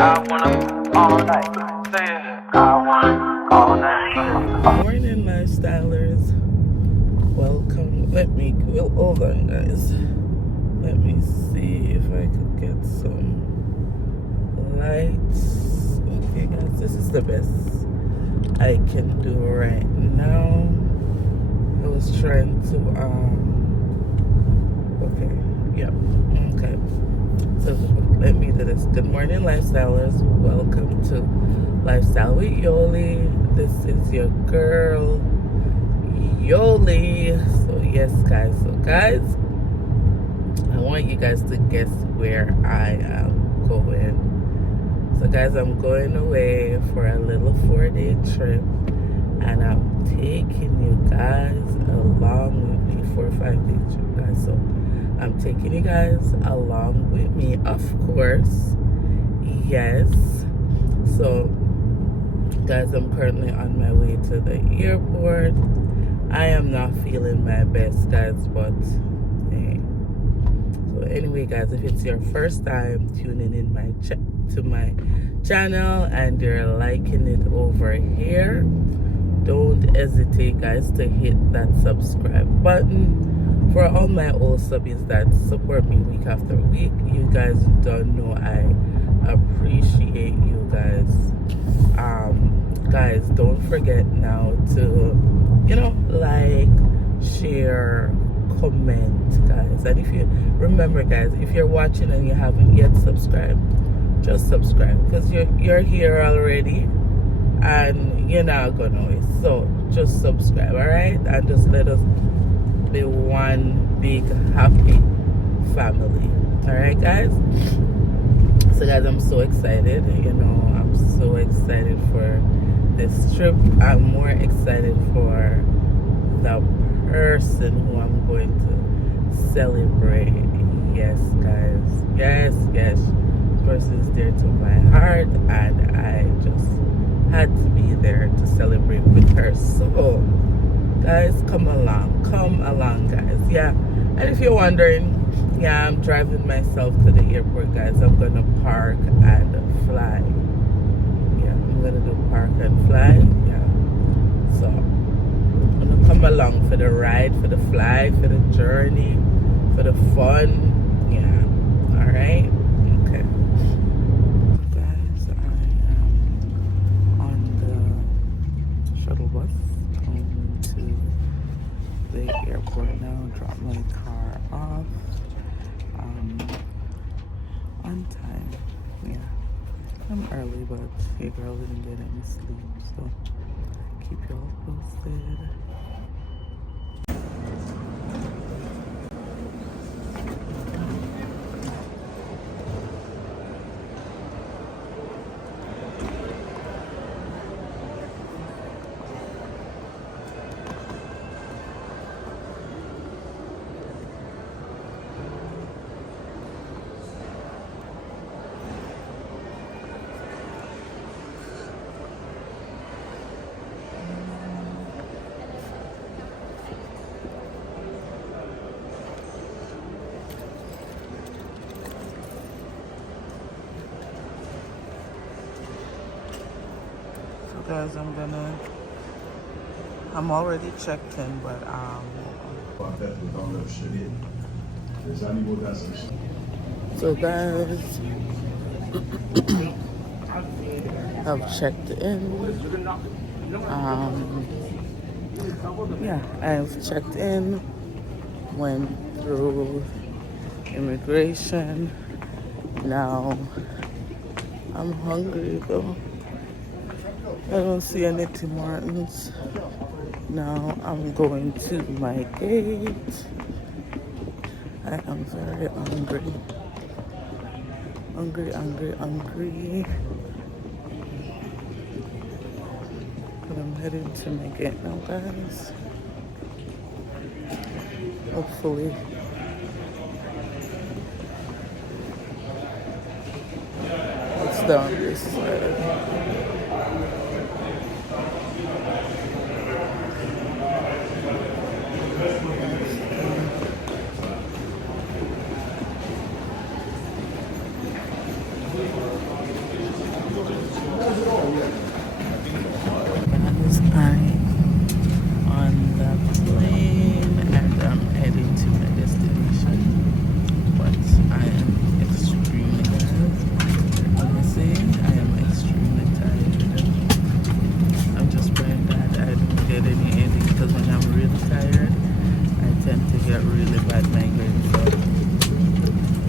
Morning, lifestylers. Welcome. Well, hold on, guys. Let me see if I could get some lights. Okay, guys, this is the best I can do right now. I was trying to, okay, yep, okay. So let me do this. Good morning, lifestylers. Welcome to Lifestyle with Yoli. This is your girl, Yoli. So yes, guys. So guys, I want you guys to guess where I am going. So guys, I'm going away for a little 4-day trip, and I'm taking you guys along with me for a 5-day trip, guys. So I'm taking you guys along with me, of course. Yes. So guys, I'm currently on my way to the airport. I am not feeling my best, guys, but hey. So anyway, guys, if it's your first time tuning in to my channel and you're liking it over here, don't hesitate, guys, to hit that subscribe button. For all my old subbies that support me week after week, you guys don't know I appreciate you guys. Guys, don't forget now to, like, share, comment, guys. And if you remember, guys, if you're watching and you haven't yet subscribed, just subscribe, because you're here already and you're not gonna waste. So just subscribe, all right? And just let us be one big happy family. All right, guys? So guys, I'm so excited. I'm so excited for this trip. I'm more excited for the person who I'm going to celebrate. Yes, guys. Yes. This person is dear to my heart, and I just had to be there to celebrate with her. So guys, come along, guys. Yeah. And if you're wondering, yeah, I'm driving myself to the airport, guys. I'm gonna park and fly. Yeah, I'm gonna do park and fly. Yeah. So I'm gonna come along for the ride, for the fly, for the journey, for the fun. Yeah. Alright? Okay. So guys, I am on the shuttle bus going to the airport now. Drop my car off on time. Yeah, I'm early, but hey girl, didn't get any sleep, so keep y'all posted. Guys, I'm already checked in, but so guys, I've checked in. Yeah, I've checked in, went through immigration. Now I'm hungry though. I don't see any Tim Hortons. Now I'm going to my gate. I am very hungry. Hungry. But I'm heading to my gate now, guys. Hopefully it's down this side. Guys, I'm on the plane and I'm heading to my destination. But I am extremely tired. Honestly, I am extremely tired. I'm just praying that I don't get any headache because when I'm really tired, I tend to get really bad migraine. So,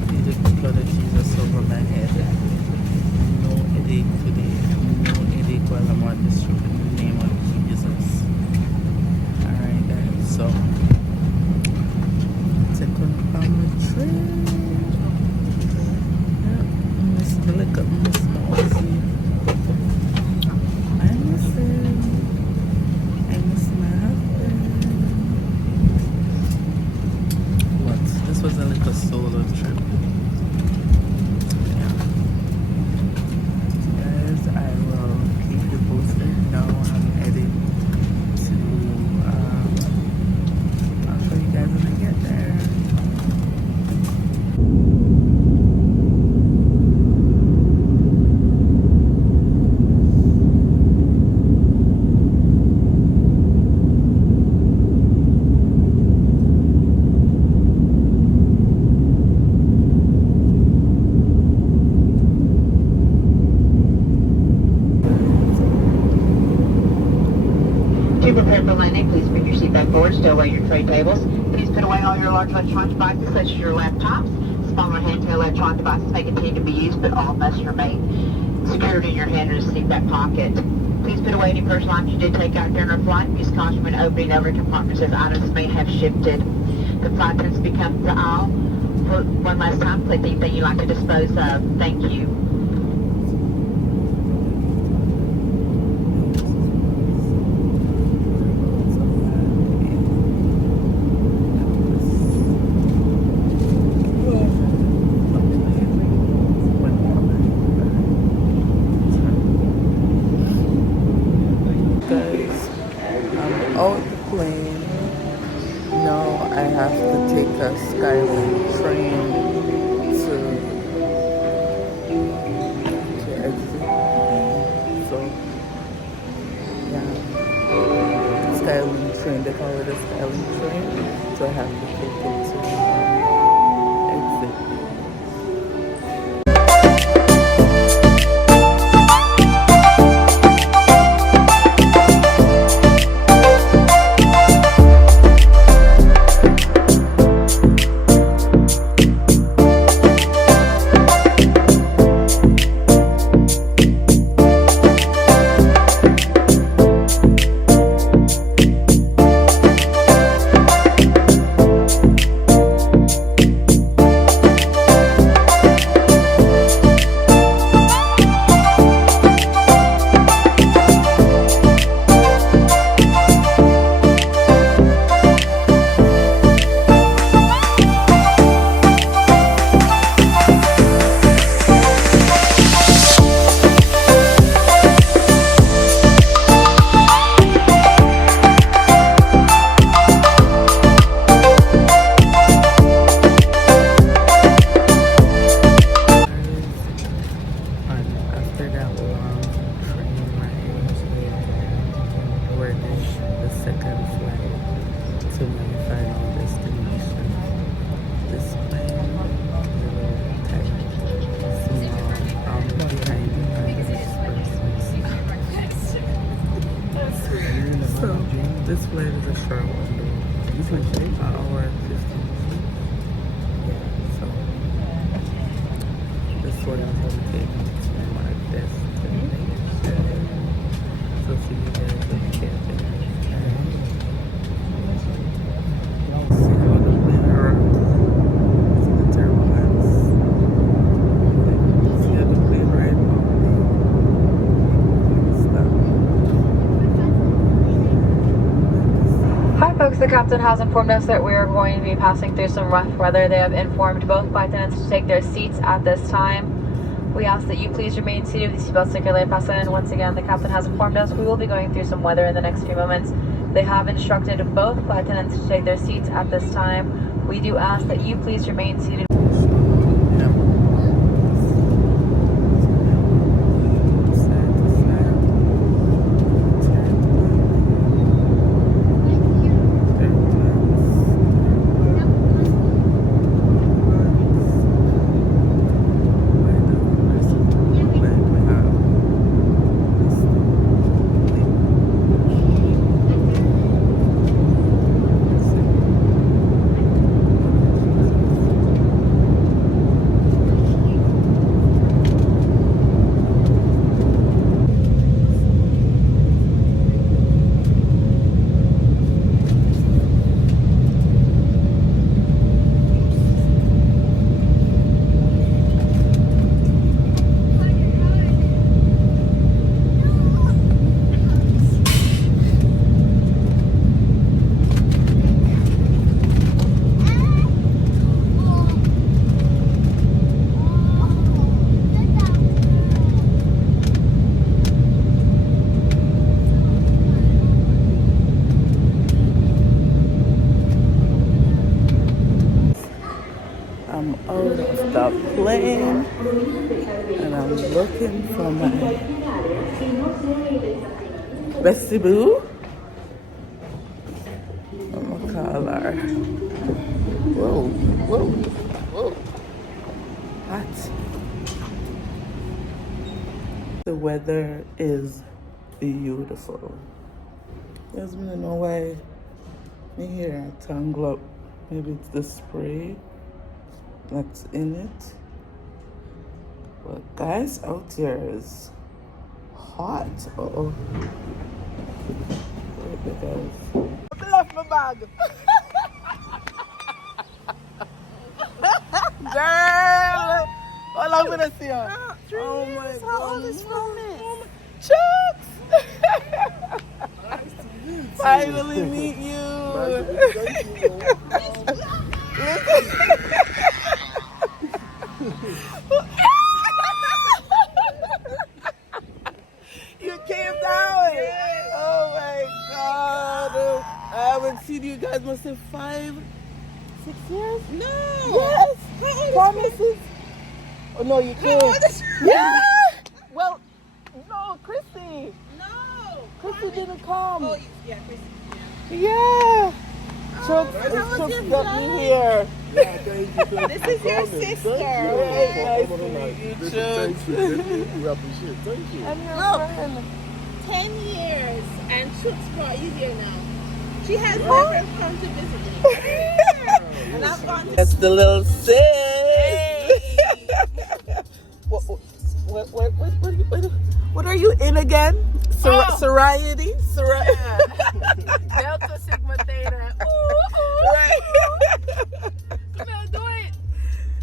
please the blood of Jesus over my head. No headache today. No headache while I'm on this trip in the name of Jesus. Alright, guys. So, second on the train. Yep, Miss the little Miss Mosey. I miss him. I miss my husband. What? This was a little solo trip. Yeah. Guys, I will keep you posted. Now I'm heading to, I'll show you guys when I get there. To prepare for landing, please bring your seat back forward, stow away your tray tables. Please put away all your large electronic devices such as your laptops. Smaller handheld electronic devices may continue to be used, but all must remain secured in your hand or seat back pocket. Please put away any personal items you did take out during our flight. Use caution when opening every compartment as items may have shifted. The flight attendants will be coming to the aisle. For one last time, click anything you'd like to dispose of. Thank you. Guys, I'm out the plane. Now I have to take a Skylink train to exit. So yeah, Skylink train. They call it a Skylink train. So I have to take it to exit. After that long train ride, we're in the second flight to my final destination. This plane, little tight, small, behind the So this flight is a short one though. It's like an hour and 15 minutes. Yeah, so this one is going to take me to my destination. So see you guys when we get there. See how the plane rocks. See the turbulence. See how the plane right now. Hi folks, the captain has informed us that we are going to be passing through some rough weather. They have informed both flight attendants to take their seats at this time. We ask that you please remain seated with your seatbelts securely fastened. And once again, the captain has informed us we will be going through some weather in the next few moments. They have instructed both flight attendants to take their seats at this time. We do ask that you please remain seated. Sad to Looking for my Bestie Boo. I'm gonna call her. Whoa, whoa, whoa. What? The weather is beautiful. There's no way. Me here, tangle up. Maybe it's the spray that's in it. But guys, out here is hot. Uh-oh. Wait, guys. I left my bag. Girl! How long will I see her? 3 years. My God. How old is Roman? Chucks! Finally meet you. You came down. Oh my God. I haven't seen you guys must have 5, 6 years. No. Yes. Promises. Oh no, you can't. Yeah. Well, no, Chrissy. No. Chrissy didn't come. Oh yeah, Chrissy. Yeah. Chuck got me here. This is your sister. Nice to meet you, Chuck. We appreciate it. Thank you. And your friend. 10 years, and Chuck's brought you here now. She has never come to visit me. And I've gone to... That's the little sis. What are you in again? Sorority? Yeah. Delta Sigma Theta. Right. Come on, do it.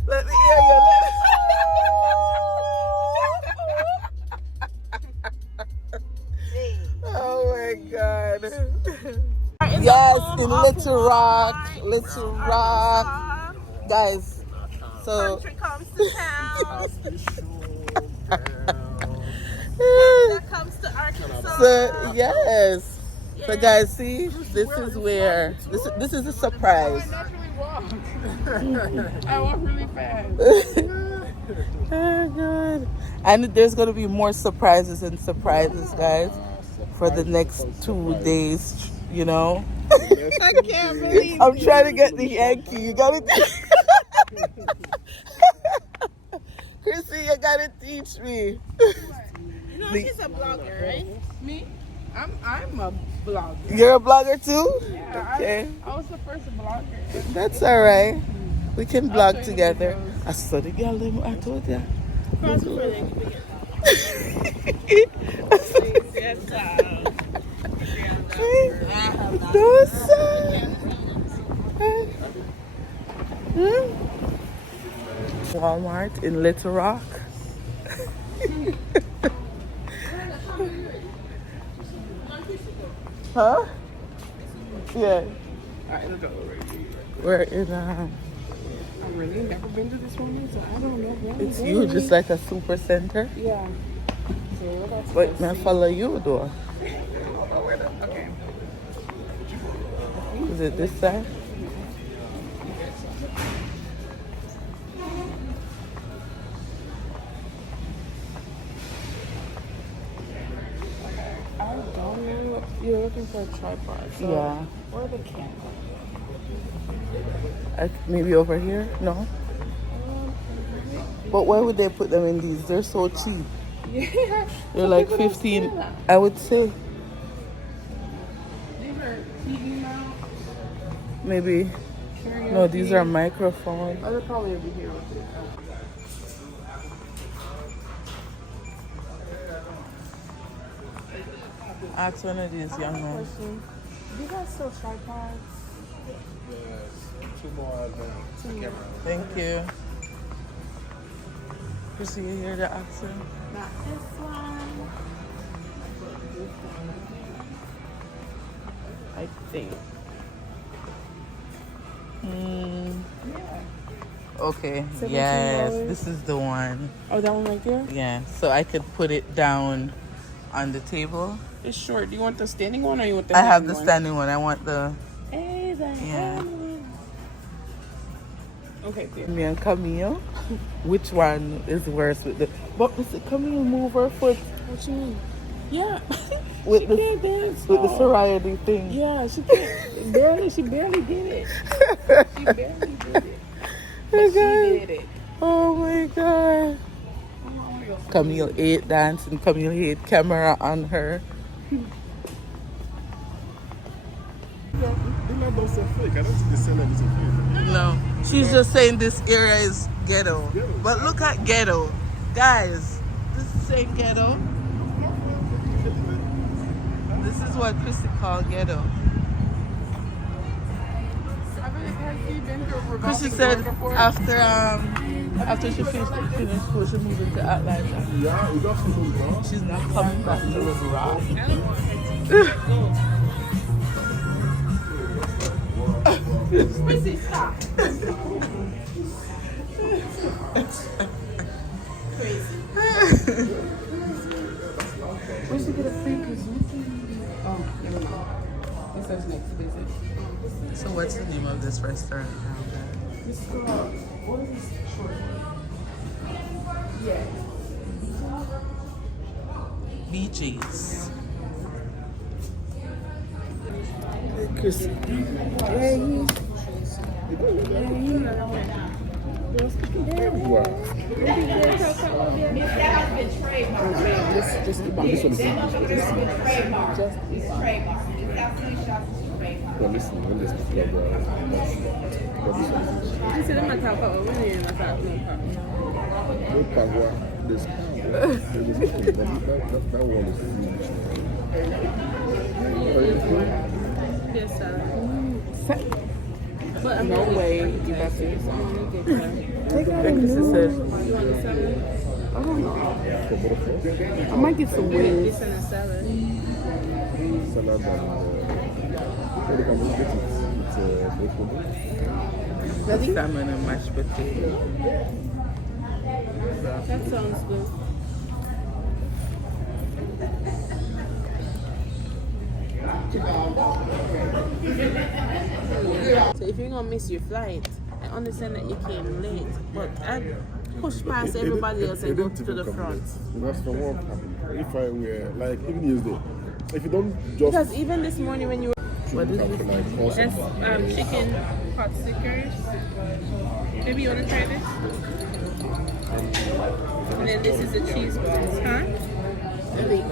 Let me hear you. Oh my God. Yes, in Little Rock. Little Rock. Guys, so. Country comes to town. That comes to Arkansas. So, yes. So guys, see, this is where, this is a surprise. I walk really fast. Oh God. And there's going to be more surprises and surprises, guys, for the next 2 days, you know. I can't believe I'm trying to get the Yankee. You got to Chrissy, you got to teach me. You know, she's a blogger, right? Me? I'm a blogger. You're a blogger too? Yeah, Okay. I was the first blogger. That's all right. We can blog together. I saw the girl, I told you. Yes, Walmart in Little Rock. Huh? Yeah. We're in I've really never been to this one, so I don't know where it's huge, just like a super center. Yeah. So that's But may I follow you though? okay. Is it this side? I don't know. You're looking for a tripod. So Yeah. where are the cameras? Maybe over here? No? But why would they put them in these? They're so cheap. Yeah. They're like 15, I would say. These are TV mounts. Maybe. No, these are microphones. Oh, they're probably over here. Ask one of these young men. Question. Do you guys sell tripods? Yes. 2 more advanced. Thank you. Chrissy, you hear the accent? Not this one. I think. Okay. $17. Yes, this is the one. Oh, that one right there? Yeah, so I could put it down on the table. It's short. Do you want the standing one or you want the I have the one? standing one. I want the. Hey, the Yeah. one. Okay, dear. Me and Camille. Which one is worse with the? But Mr. Camille move her foot What you mean? Yeah. with She the can't dance. with the Oh. sorority thing. Yeah, she can't. She barely did it. She barely did it. But she did it. Oh my god. Camille ate dance and Camille hate camera on her. They're not those so fake. I don't think they sell everything fake. No, she's just saying this area is ghetto. But look at ghetto, guys. This is saying ghetto. This is what Chrissy called ghetto. Chrissy said after she finished school, she moved into Atlanta. Yeah, we got some bro. She's not coming back to Little Rock. Missy, stop. Crazy. We should get a free Christmas. Oh, never mind. It says next visit. So what's the name of this restaurant now? This girl, what is this short? Yeah. BG's. Chrissy. Wow. Just the box. This one is Just well, listen, when this club, She said, I'm not talking about women. I'm not talking about no power, this that one is huge. Yes, sir. But I'm no way you got to Take Chrissy said, I don't know. I might get some wings. this and a salad. Salad and what do you get it? It's bacon. salmon and mashed potato. That sounds good. So if you're gonna miss your flight, I understand that you came late, but I push past everybody else and go to the front. That's for what happened. If I were like even yesterday, if you don't just Because even this morning when you were What is have this? like awesome. that's chicken pot stickers. Maybe you wanna try this? And then this is the cheese balls, huh? Maybe.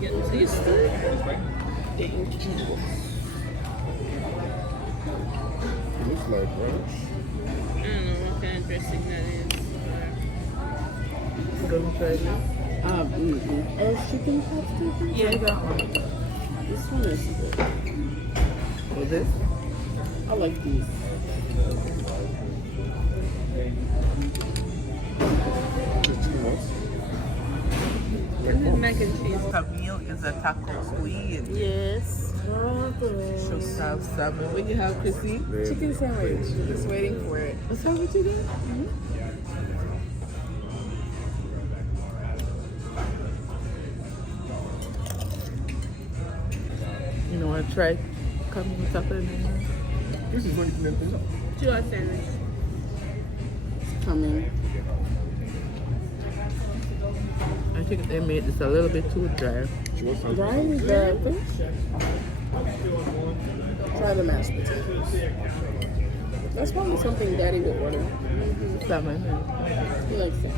Get these two. It looks like ranch. I don't know what kind of dressing that is. Don't try this. Chicken pot stickers? Yeah. That one. This one is good. Or this? I like these. Just two ones. This is mac and cheese. Camille is a taco queen. Yes. She'll have salmon. When you have Chrissy? Chicken sandwich. Just waiting for it. What's that what you do? You know, I tried coming taco. This is not even anything up. Chua sandwich. Coming. I think they made this a little bit too dry. She wants some. Dry is the fish. Try the mashed potatoes. That's probably something Daddy would order. Salmon. He likes it.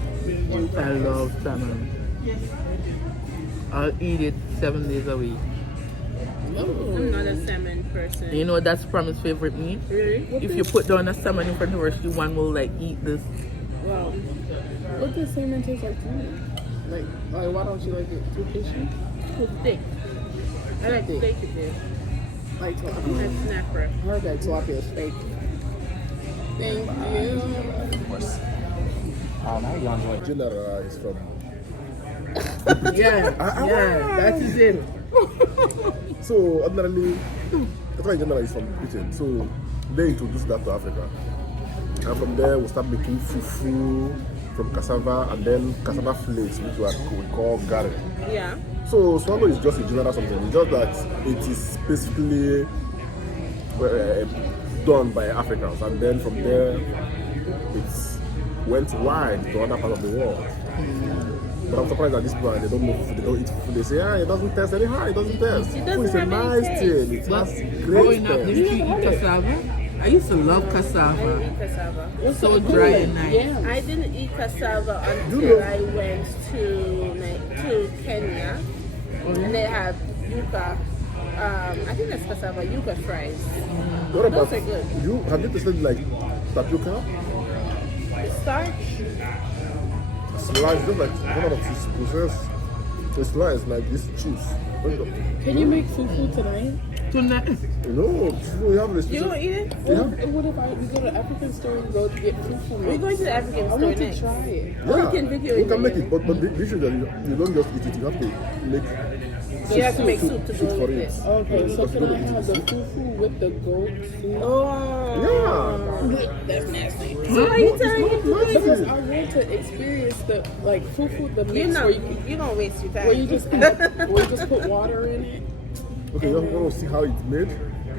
I love salmon. I'll eat it 7 days a week. I'm not a salmon person. You know that's Promise's favorite meat? Really? If you put down a salmon in front of her, she one will like eat this. Wow. What does salmon taste like to you? Like why don't you like it? Too fishy? It's thick. I like steak it is. Like That's tilapia. snapper. I heard that tilapia is fake. Thank you. Of course. Now you enjoy it. General is from. Yeah, that is it. So ordinarily, that's why general is from Britain. So they introduced that to Africa, and from there we start making fufu from cassava and then cassava flakes, which we call gari. Yeah. So swallow is just a general something. It's just that it is basically done by Africans, and then from there it went wide to other parts of the world. But I'm surprised that these people, they don't know food, they don't eat food. They say, it doesn't taste anyhow, it doesn't taste. It doesn't Food is a have any nice taste. thing, it But has great growing up, taste. did you eat cassava? I used to love I cassava. didn't eat cassava. So dry and nice. Yeah. I didn't eat cassava You until know- I went to Kenya, and they have yuca. I think that's cassava yuca fries. What about Those are good. have you tasted like tapioca? Starch. Slice, just like one of these processed. It's slice like this cheese. Can you make fufu tonight? Tonight. No, we have this. You don't eat it? What if we go to the African store and go to get fufu? We're going to the African I store want to next. try it. Oh, you can video we it can make later. it, but the issue is that you don't just eat it. You have to make. You have to make soup to go for with it. it. Okay, so Because you can I don't eat have it. the fufu with the goat soup? Oh. Yeah. That's nasty. So why you telling me to do it? Because I want to experience the fufu, the You mix know, where you, you don't waste your time. where you just add, where you just put water in it. Okay, you want to see how it's made?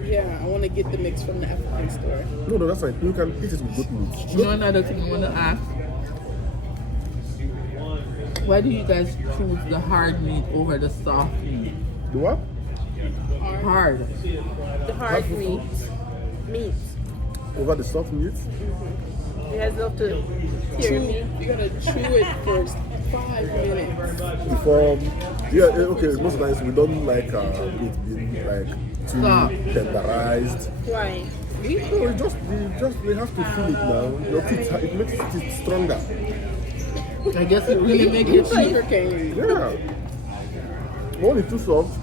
Yeah, I want to get the mix from the African store. No, that's fine. You can eat it with goat meat. You know another thing I want to ask? Why do you guys choose the hard meat over the soft meat? The what? Hard. the hard meat. Meat. Over the soft meat? It has enough to tear meat. You gotta chew it for 5 minutes. Before, okay, most of the times we don't like it being like too Soft. tenderized. Why? No, they have to feel it now. Your teeth, it makes your teeth stronger. I guess it really makes it cheap. Sugar cane. Yeah. When it's too soft,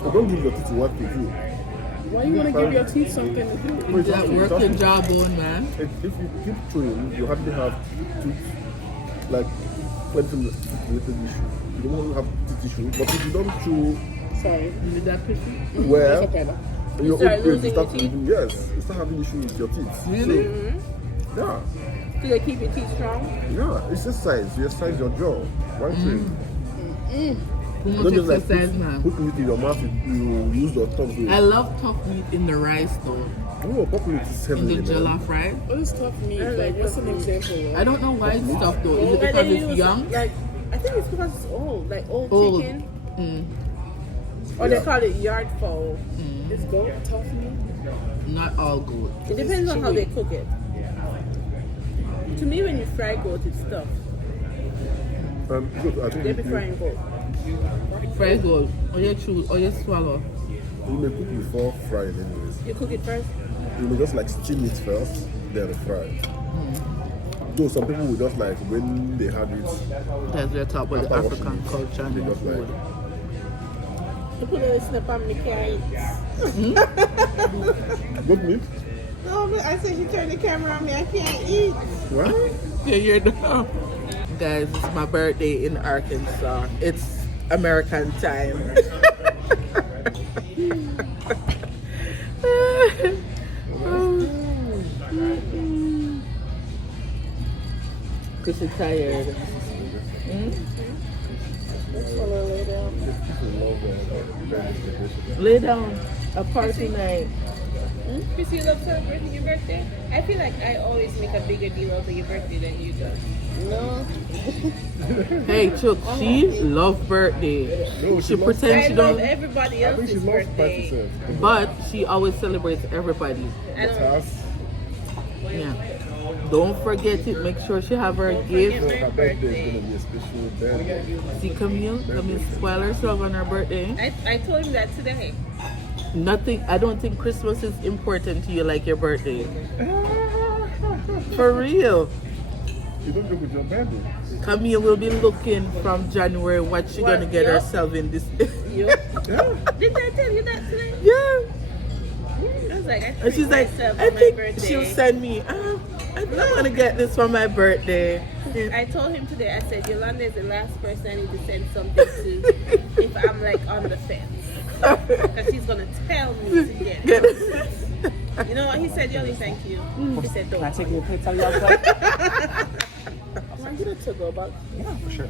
so don't give your teeth work to do. Why you wanna give your teeth something to do? No, it has That to- it work has your to- jawbone, man. If you keep chewing, you hardly have teeth, like plenty related issue. You don't have teeth issue, but if you don't chew Sorry. Is that pretty? well, That's okay though. your start old age, you losing start your teeth? yes, you start having issue with your teeth. Really? So, yeah, Do they keep your teeth strong? yeah, it's exercise. You exercise your jaw. One thing. Too Don't much just like exercise, man. put meat in your mouth. You use your tongue to. I love tough meat in the rice though. No, pop meat is In heavy. the man. jollof rice. What is tough meat? Like, what's an example? I don't know why it's tough though. Is it Like, because they it's use, young? Like, I think it's because it's old. Like old Old. chicken. Mm, Or they Yeah. call it yard fowl. Is goat tough meat? not all goat. It depends on how they cook it. To me, when you fry goat, it's tough. Good, I think They be frying goat. Fried goat. Or you chew, or you swallow. you may cook before frying, anyways. You cook it first. You may just like steam it first, then fry. Though some people will just like when they have it, That's the top of the After African washing it, culture and they the just like food. You put a snap on the carrots. goat meat. No, but I said she turned the camera on me. I can't eat. What? Yeah, you're done. Guys, it's my birthday in Arkansas. It's American time. Because you're tired. Lay down. A party night. Chris, you love celebrating your birthday? I feel like I always make a bigger deal out of your birthday than you do. No. Hey, Chuck, she loves birthday. No, She loves- pretends I she love don't, everybody I think she else's loves birthday. 5%. but she always celebrates everybody. I don't Us, Yeah. Don't forget it. Make sure she have her forget gift. my her birthday is birthday. gonna be a special birthday. See, Camille spoil herself on her birthday. I told him that today. Nothing. I don't think Christmas is important to you like your birthday. For real. You don't joke with your birthday. Camille will be looking from January what she What, gonna get yeah? herself in this. You? Yeah. Did I tell you that today? Yeah. I was like, I And she's like, myself I on my think birthday. she'll send me. I'm gonna get this for my birthday. I told him today, I said, Yolanda is the last person I need to send something to if I'm like on the fence. Because he's going to tell me to get Get it. it. You know what he said, Yoli? Thank you. He said, Can I don't. take you a plate? Tell you all what? Can I get a to-go box? Yeah, for sure.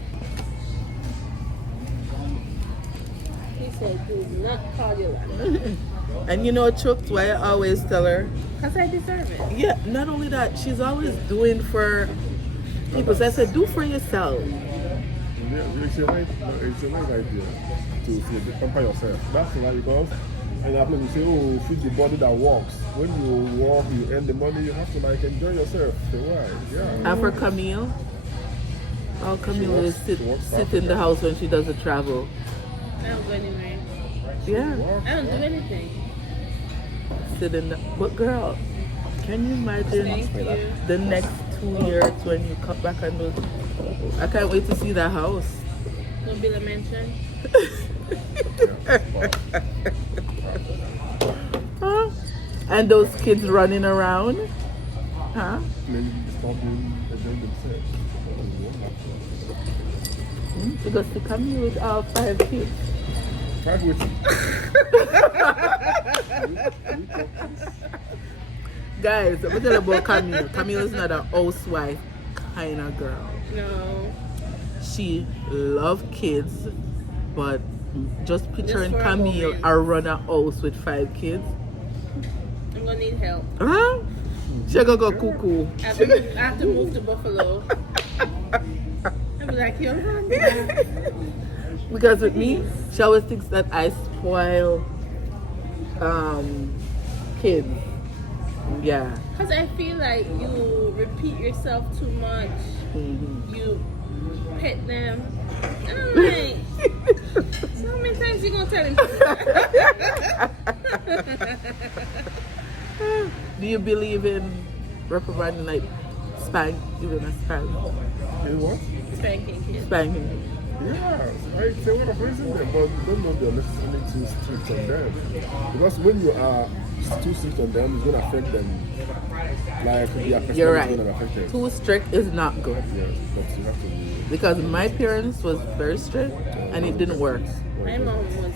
He She said, do not call Yolanda. And you know, Chuck, why I always tell her, Because I deserve it. yeah, not only that, she's always doing for people. So I said, do for yourself. Yeah, it's a nice idea to pamper yourself. That's why, because and I you say, oh, feed the body that walks. When you walk, you earn the money, you have to like enjoy yourself. So why? Yeah. And for Camille, Camille works- is sit she works in the house when she doesn't travel. I don't go anywhere. Yeah, I don't do anything. sit in the. But girl, can you imagine Thank you. the next 2 years when you come back and those? I can't wait to see that house. No bill of mention. Huh? And those kids running around, huh? Maybe stop enjoying themselves. Because to Camille with all 5 kids. 5 with Guys, I'm gonna tell you about Camille. Camille is not a housewife kind of girl. No. She loves kids, but just picturing for a Camille moment. run a house with 5 kids. I'm going to need help. Huh? She gonna go cuckoo. I have to move to Buffalo. I'll be like, Yolanda. Because with me, she always thinks that I spoil kids. Yeah. Because I feel like you repeat yourself too much. Mhm. You pet them. And I'm like, so how many times you gonna tell him? Do you believe in reprimanding, like even a spank? In what? Spanking kids. Spanking. Yeah, I say what I'm raising them, but you don't know they're necessarily too strict on them. Because when you are too strict on them, it's going to affect them. Like, their personality You're is going to right. affect them. Too strict is not good. Yes, but you have to be. Because my parents was very strict and it didn't work. My mom was,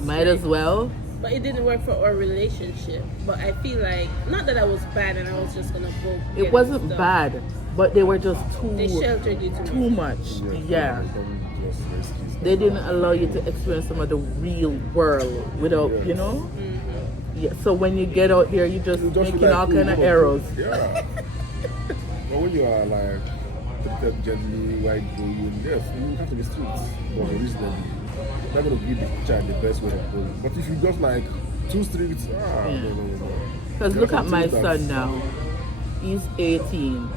Might as well. but it didn't work for our relationship. But I feel like, not that I was bad and I was just gonna go. It get wasn't stuff. bad, but they were just They too sheltered you too much. Yeah. Just risky. They didn't allow you to experience some of the real world without, you know? Yeah. So when you get out there, you just You just making feel like, all oh, kind of you know, arrows. Yeah. But when you are like treated gently, wide going, yes, you have to be strict, but reasonably. Not going to give the child the best way of going. But if you just like too strict, no. Because look at my son now. He's 18.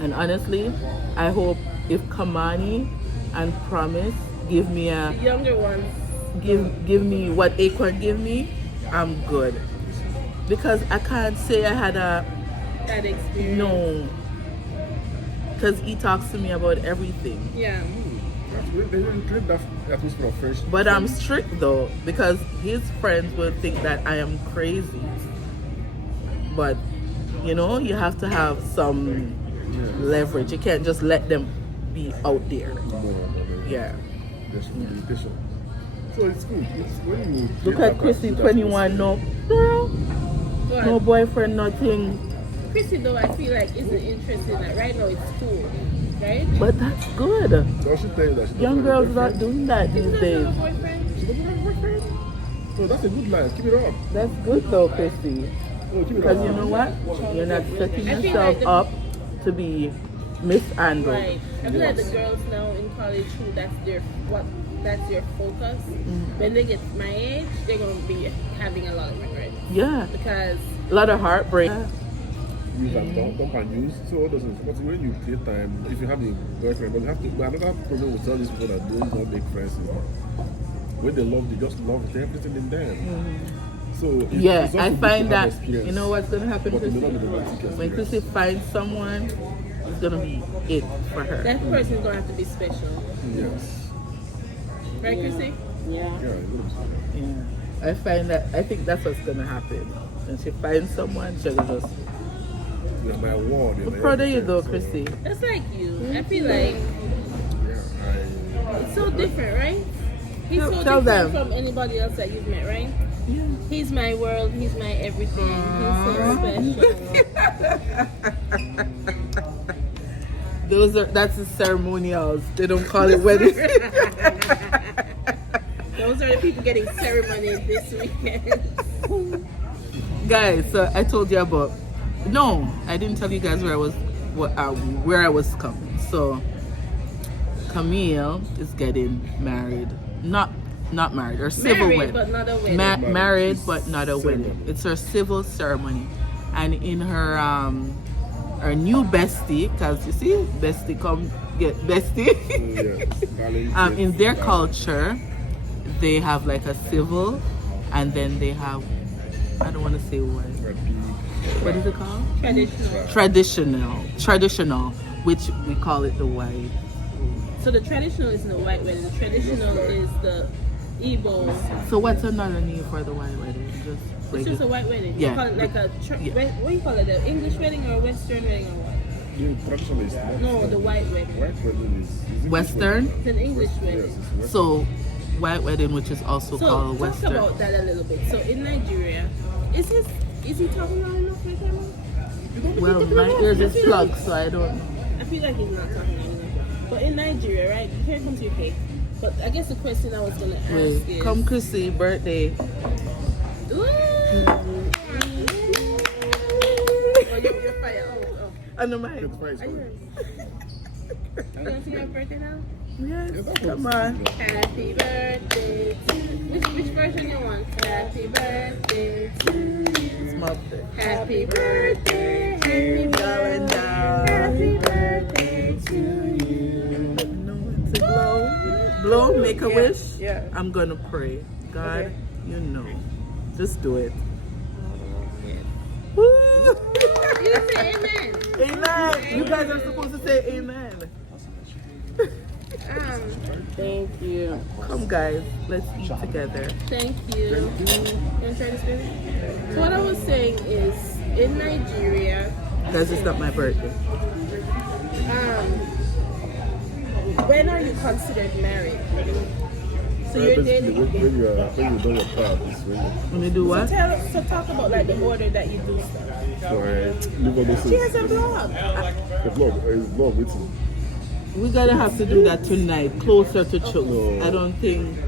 And honestly, I hope if Kamani and Promise give me a Younger ones. give me what Acorn give me, I'm good. Because I can't say I had a That experience. no. Because he talks to me about everything. Yeah. They don't create that atmosphere of friendship. But I'm strict though, because his friends will think that I am crazy. But you know, you have to have some leverage. You can't just let them be out there. No. Yeah. There's limitation. So it's good. It's when you Look create at that Chrissy, atmosphere, 21, no girl, But no boyfriend, nothing. Chrissy, though, I feel like isn't interested in that. Right now, it's cool. Right? But that's good. Does she tell you that she Young doesn't have a girls not boyfriend? doing that She these doesn't days. have a boyfriend. She doesn't have a boyfriend? So that's a good life. Keep it up. That's good though, Chrissy. Oh, keep it Because up. you know what? You're not setting I feel yourself like the- up to be mishandled. Right. I feel like the girls now in college who that's their focus. When they get my age, they're gonna be having a lot of regrets. Yeah. Because A lot of heartbreak. Use and dump and use. So what doesn't? But when you create time, if you have a boyfriend, but you have to. But another problem with all these people that do not make friends is when they love, they just love everything in them. So it's Yeah, also I good find to have that, experience, you know what's going to happen, but it may not be Chrissy? the romantic When Chrissy experience. finds someone, it's going to be it for her. that person's gonna have to be special. Yes. Right, Chrissy? Yeah. Yeah, it's gonna be special. Yeah. I think that's what's going to happen. When she finds someone, she'll just... You're my world. You're I'm my proud of you everything. though, So, Chrissy. That's like you. I feel like Yeah, it's so different, right? He's so Tell different them. from anybody else that you've met, right? Yeah. He's my world. He's my everything. He's so special. That's the ceremonials. They don't call it wedding. Those are the people getting ceremony this weekend. Guys, so I told you about. No, I didn't tell you guys where I was coming. So Camille is getting married. Not married, or civil Married, wedding. but not a wedding. Married, but not a wedding. It's her civil ceremony, and in her new bestie, because you see, bestie come get bestie. In their culture, they have like a civil, and then they have, I don't want to say what. What is it called? Traditional, which we call it the white. So the traditional is the white wedding. The traditional is the Igbo. So what's another name for the white wedding? It's just a white wedding. Yeah. You call it like a what do you call it? An English wedding or a Western wedding or what? The traditional is No, the white wedding. white wedding is Western. It's an English wedding. Yes, it's Western. So white wedding, which is also So called talk Western. about that a little bit. So in Nigeria, is he talking loud enough for the camera? Well, my ears is plugged, so I don't know. I feel like he's not talking loud enough. But in Nigeria, right? Here comes your cake. But I guess the question I was gonna ask Wait, is come Chrissy, birthday. Ooh. Oh, you're fire. Oh. I know mine. It's fine, it's Are you fine. you gonna sing happy birthday now? Yes, come on. Happy birthday to which version you want? Happy birthday to you. It's my birthday. Happy birthday, happy birthday, happy birthday to you. No, to blow, make a wish. Yeah. I'm gonna pray. God, Okay. you know, just do it. You Woo! say amen. Amen. You guys are supposed to say amen. Thank you. Come, guys, let's eat together. Thank you. You want to try this baby? So what I was saying is, in Nigeria, Guys, it's not my birthday. when are you considered married? So you're Basically, dating. when you do your part, is when When we do what? So talk about like the order that you do stuff. live on this She has a blog. the vlog is vlog waiting. We gotta have to do that tonight, closer to church. No. I don't think.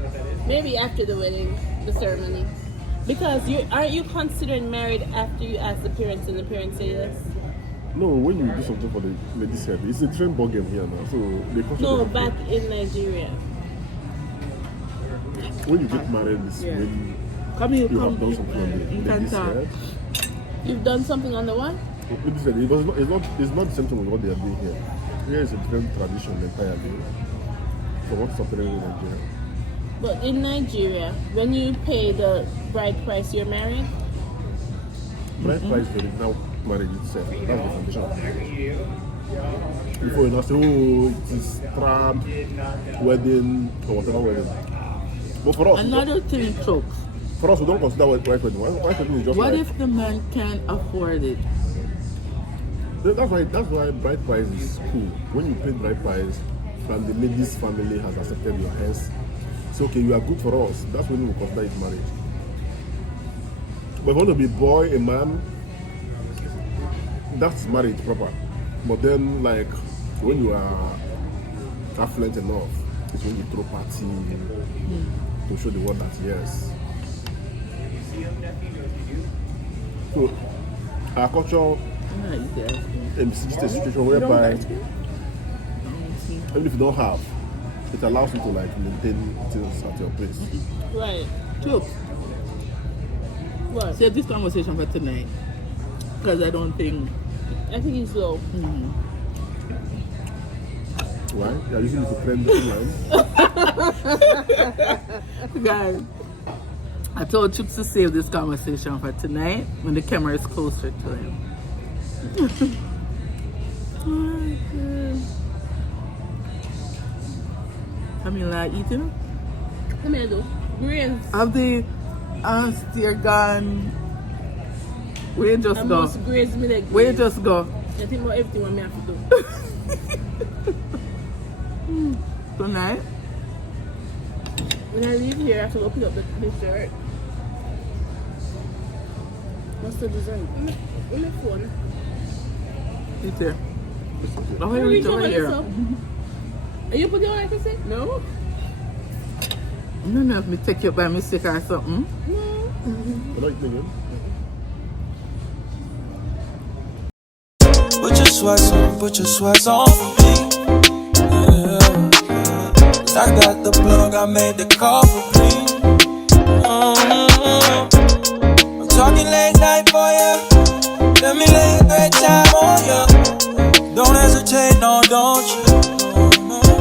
Maybe after the wedding, the ceremony. Because aren't you considered married after you ask the parents and the parents say yes? No, when you do something for the ladies' head, it's a train ball game here now. So they consider No, it. back in Nigeria. When you get married, it's when Come here, you come. have done something on the You can ladies' talk. head. You've done something on the what? Ladies' head, it's not the same thing with what they are doing here. Here is a different tradition entirely. So what's happening in Nigeria? But in Nigeria, when you pay the bride price, you're married? Bride price is now marriage itself. That's the foundation. Before you now say, oh, it is trad, wedding, or whatever wedding. But for us, Another thing, folks. for us, we don't consider white wedding. White wedding is just What like, if the man can't afford it? That's why bride price is cool. When you pay bride price and the lady's family has accepted your hands, it's okay, you are good for us. That's when we consider it marriage. But if you want to be boy, a man, that's marriage proper. But then, like, when you are affluent enough, it's when you throw party to show the world that yes. So, our culture envisages a situation whereby even if you don't have, it allows you to like maintain things at your place. Right. Look, What? save this conversation for tonight. Because I don't think. I think it's low. Why? You are using it to trend online. Guys, I told Chips to save this conversation for tonight when the camera is closer to him. Camila eating? Come here, do. Grains. Have the steer gone? Where just I go? must graze me like Where just go? I think about everything what me have to do. Tonight? When I leave here, I have to go pick up the shirt. What's the design? On my phone. It's here. Oh, Can here you it's reach over over here. yourself? Are you putting on like I said? No. I don't know if me take you by mistake or something. You like thinking? Put your sweats on for me. Yeah. 'Cause I got the plug, I made the call for me. I'm talking late night for ya.